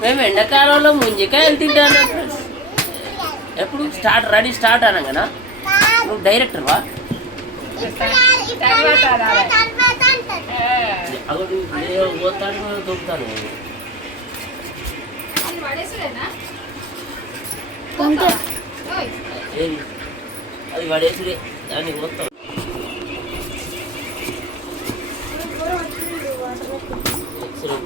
మేము ఎండాకాలంలో ముంజికాయలు తింటాను ఎప్పుడు? స్టార్ట్ రెడీ స్టార్ట్ అనగానా? నువ్వు డైరెక్టర్ వా పోతాను దొరుకుతాను అది ఏది అది పడేసుడే దాన్ని పోతాను సరే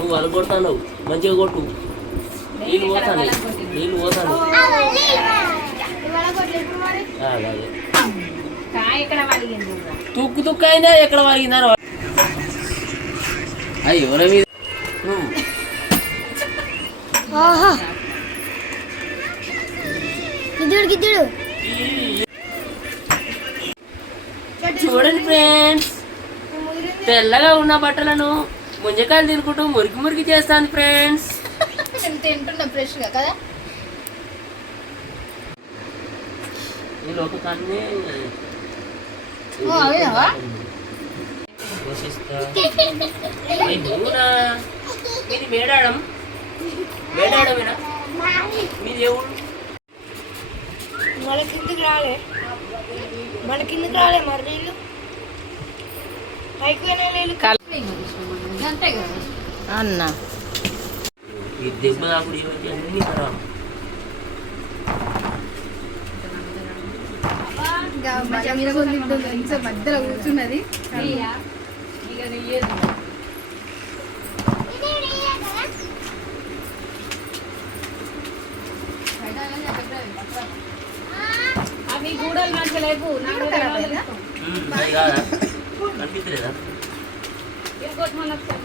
నువ్వు వాళ్ళు మంచిగా కొట్టు. నీళ్ళు పోతాను. నీళ్ళు పోతాను. అలాగే తుక్కు తుక్కు అయినా ఎక్కడ వరిగిందని అయ్యో ఎవరి మీద? చూడండి ఫ్రెండ్స్. తెల్లగా ఉన్న బట్టలను ముంజకాయలు తినుకుంటూ మురికి మురికి చేస్తాను ఫ్రెండ్స్ నేను తింటున్నా ఫ్రెష్గా కదా? ఈ లోపు కానీ మేడాడం మేడాడమేనా మీది ఎవరు మన కిందకి రాలే. మన కిందకి రాలే మరి నీళ్ళు పైకి పోయినా నీళ్ళు అన్న. ఈ దెబ్బ అన్ని ఖరాబ్. మధ్యలో కూర్చున్నది. అవి గూడలు మంచిగా లేవు. కనిపించలేదా इसको मदद कर